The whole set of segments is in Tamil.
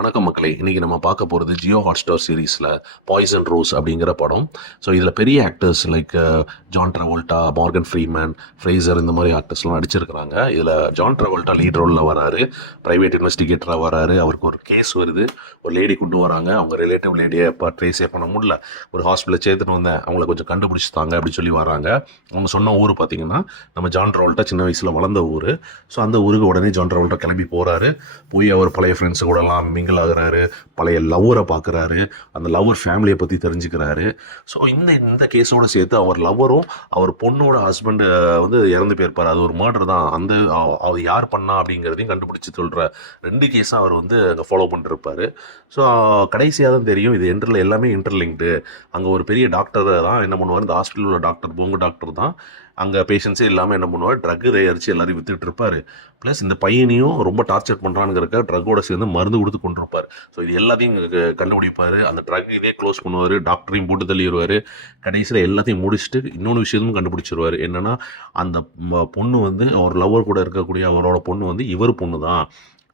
வணக்கம் மக்களே. இன்றைக்கி நம்ம பார்க்க போகிறது ஜியோ ஹாட்ஸ்டார் சீரீஸில் பாய்சன் ரோஸ் அப்படிங்கிற படம். ஸோ இதில் பெரிய actors like John Travolta, Morgan Freeman, Fraser இந்த மாதிரி ஆக்டர்ஸ்லாம் நடிச்சிருக்கிறாங்க. இதில் ஜான் ட்ராவோல்டா லீட் ரோலில் வராரு, ப்ரைவேட் இன்வெஸ்டிகேட்டராக வராரு. அவருக்கு ஒரு கேஸ் வருது, ஒரு லேடி கொண்டு வராங்க. அவங்க ரிலேட்டிவ் லேடியை ட்ரேஸே பண்ண முடியல, ஒரு ஹாஸ்பிட்டலில் சேர்த்துட்டு வந்தேன், அவங்கள கொஞ்சம் கண்டுபிடிச்சிட்டாங்க அப்படின்னு சொல்லி வராங்க. அவங்க சொன்ன ஊர் பார்த்திங்கன்னா நம்ம ஜான் ட்ராவோல்டா சின்ன வயசில் வளர்ந்த ஊர். ஸோ அந்த ஊருக்கு உடனே ஜான் ட்ராவோல்டா கிளம்பி போகிறாரு. போய் அவர் பழைய ஃப்ரெண்ட்ஸு கூடலாம் மிங்கிள் ஆகுறாரு, பழைய லவ்வரை பார்க்குறாரு, அந்த லவ்வர் ஃபேமிலியை பற்றி தெரிஞ்சுக்கிறாரு. ஸோ இந்த கேஸோடு சேர்த்து அவர் லவ்வரும் அவர் பொண்ணோட ஹஸ்பண்டு வந்து இறந்து போயிருப்பார். அது ஒரு மர்டர் தான். அவர் யார் பண்ணா அப்படிங்கிறதையும் கண்டுபிடிச்சி சொல்கிற 2 கேஸாக அவர் வந்து அங்கே ஃபாலோ பண்ணிருப்பார். ஸோ கடைசியாக தான் தெரியும் இது எல்லாமே இன்டர்லிங்க்டு. அங்கே ஒரு பெரிய டாக்டர் தான் என்ன பண்ணுவார், இந்த ஹாஸ்பிட்டலில் உள்ள டாக்டர், போங்க டாக்டர் தான் அங்கே பேஷண்ட்ஸே இல்லாமல் என்ன பண்ணுவார், ட்ரக்கு தயாரித்து எல்லாரையும் விற்றுட்டு இருப்பார். ப்ளஸ் இந்த பையனையும் ரொம்ப டார்ச்சர் பண்ணுறானுங்கிறக்க ட்ரக்கோட சேர்ந்து மருந்து கொடுத்து கொண்டிருப்பார். ஸோ இது எல்லாத்தையும் கண்டுபிடிப்பார். அந்த ட்ரக் இதே க்ளோஸ் பண்ணுவார், டாக்டரையும் போட்டு தள்ளிடுவார். கடைசியில் எல்லாத்தையும் முடிச்சுட்டு இன்னொன்று விஷயமும் கண்டுபிடிச்சிருவார். என்னென்னா அந்த பொண்ணு வந்து அவர் லவ்வர் கூட இருக்கக்கூடிய அவரோட பொண்ணு வந்து இவர் பொண்ணு தான்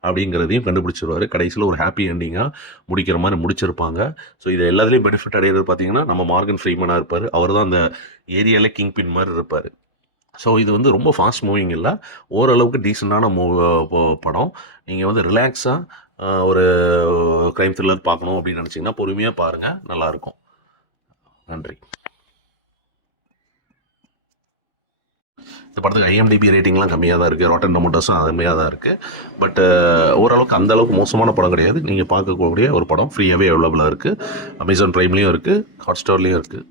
அப்படிங்கிறதையும் கண்டுபிடிச்சிருவார். கடைசியில் ஒரு ஹாப்பி எண்டிங்காக முடிக்கிற மாதிரி முடிச்சிருப்பாங்க. ஸோ இது எல்லாத்துலேயும் பெனிஃபிட் அடைகிறது பார்த்திங்கன்னா நம்ம மார்கன் ஃப்ரீமனாக இருப்பார். அவர் தான் அந்த ஏரியாவில் கிங் பின் மாதிரி இருப்பார். ஸோ இது வந்து ரொம்ப ஃபாஸ்ட் மூவிங் இல்லை, ஓரளவுக்கு டீசெண்டான படம். நீங்கள் வந்து ரிலாக்ஸாக ஒரு க்ரைம் த்ரில்லர் பார்க்கணும் அப்படின்னு நினச்சிங்கன்னா பொறுமையாக பாருங்கள், நல்லாயிருக்கும். நன்றி. இந்த படத்துக்கு IMDb ரேட்டிங்லாம் கம்மியாக தான் இருக்குது, ராட்டன் டொமேட்டோஸும் கம்மியாக தான் இருக்குது. பட் ஓரளவுக்கு அந்தளவுக்கு மோசமான படம் கிடையாது. நீங்கள் பார்க்கக்கூடிய ஒரு படம் ஃப்ரீயாகவே அவைலபிளாக இருக்குது. அமேசான் ப்ரைம்லேயும் இருக்குது, ஹாட்ஸ்டார்லேயும் இருக்குது.